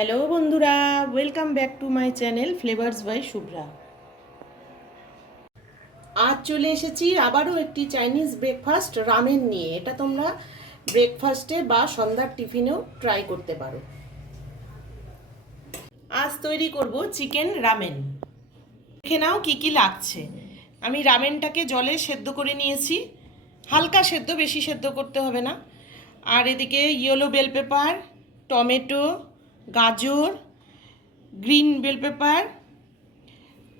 Hello বন্ধুরা, welcome back to my channel flavours by Shubhra. আজ চলে এসেছি আবারও একটি চাইনিজ ব্রেকফাস্ট রামেন নিয়ে। এটা তোমরা ব্রেকফাস্টে বা সন্ধ্যার টিফিনেও ট্রাই করতে পারো। আজ তৈরি করব চিকেন রামেন। দেখে নাও কী কী লাগছে। আমি রামেনটাকে জলে সেদ্ধ করে নিয়েছি, হালকা সেদ্ধ, বেশি সেদ্ধ করতে হবে না। আর এদিকে ইয়েলো বেল পেপার, টমেটো, গাজর, গ্রিন বেল পেপার,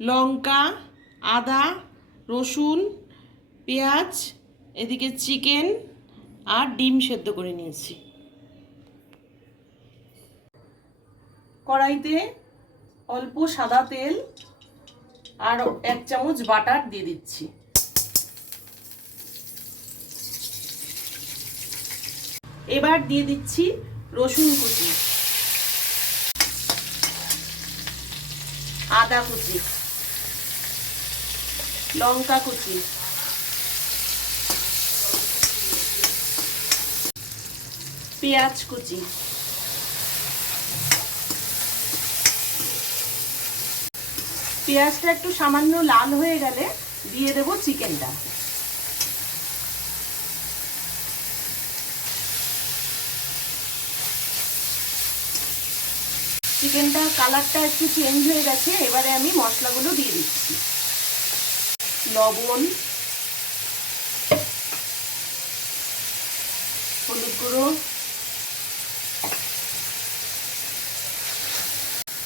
লঙ্কা, আদা, রসুন, পেঁয়াজ, এদিকে চিকেন আর ডিম সেদ্ধ করে নিয়েছি। কড়াইতে অল্প সাদা তেল আর 1 চামচ বাটার দিয়ে দিচ্ছি। এবার দিয়ে দিচ্ছি রসুন কুচি, আদা কুচি, লঙ্কা কুচি, পেঁয়াজ কুচি, পেঁয়াজটা একটু সামান্য লাল হয়ে গেলে দিয়ে দেব চিকেনটা। চিকেনটা কালারটা একটু চেঞ্জ হয়ে গেছে, এবারে আমি মশলাগুলো দিয়ে দিচ্ছি। লবণ, হলুদ গুঁড়ো,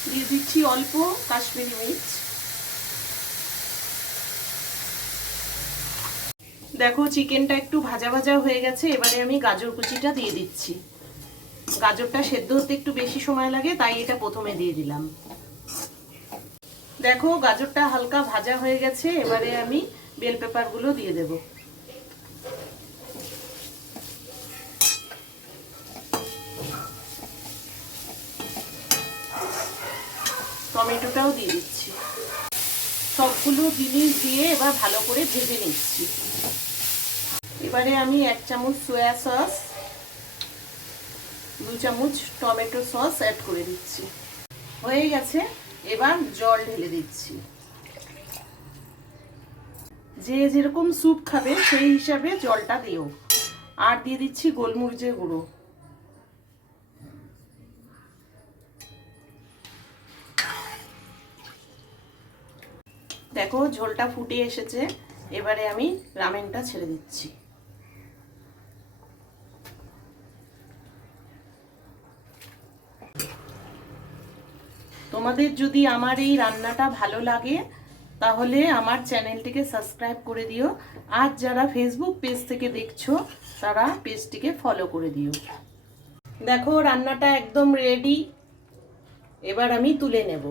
দিয়ে দিচ্ছি অল্প কাশ্মীরি মির্চ। দেখো চিকেনটা একটু ভাজা ভাজা হয়ে গেছে, এবারে আমি গাজর কুচিটা দিয়ে দিচ্ছি। গাজরটা সেদ্ধ হতে একটু বেশি সময় লাগে, তাই এটা প্রথমে দিয়ে দিলাম। দেখো গাজরটা হালকা ভাজা হয়ে গেছে, এবারে আমি বেল পেপারগুলো দিয়ে দেব। টমেটোটাও দিয়ে দিচ্ছি। সবগুলো জিনিস দিয়ে এবার ভালো করে ভেজে নিচ্ছি। এবারে আমি 1 চামচ সয়া সস, 2 চামচ টমেটো সস অ্যাড করে দিচ্ছি। হয়ে গেছে, এবার জল ঢেলে দিচ্ছি। যে যেরকম স্যুপ খাবে সেই হিসাবে জলটা দিও। আর দিয়ে দিচ্ছি গোলমরিচের গুঁড়ো। দেখো ঝোলটা ফুটে এসেছে, এবারে আমি রামেনটা ছেড়ে দিচ্ছি। তোমাদের যদি আমার এই রান্নাটা ভালো লাগে তাহলে আমার চ্যানেলটিকে সাবস্ক্রাইব করে দিও। আর যারা ফেসবুক পেজ থেকে দেখছো তারা পেজটিকে ফলো করে দিও। দেখো রান্নাটা একদম রেডি, এবার আমি তুলে নেব।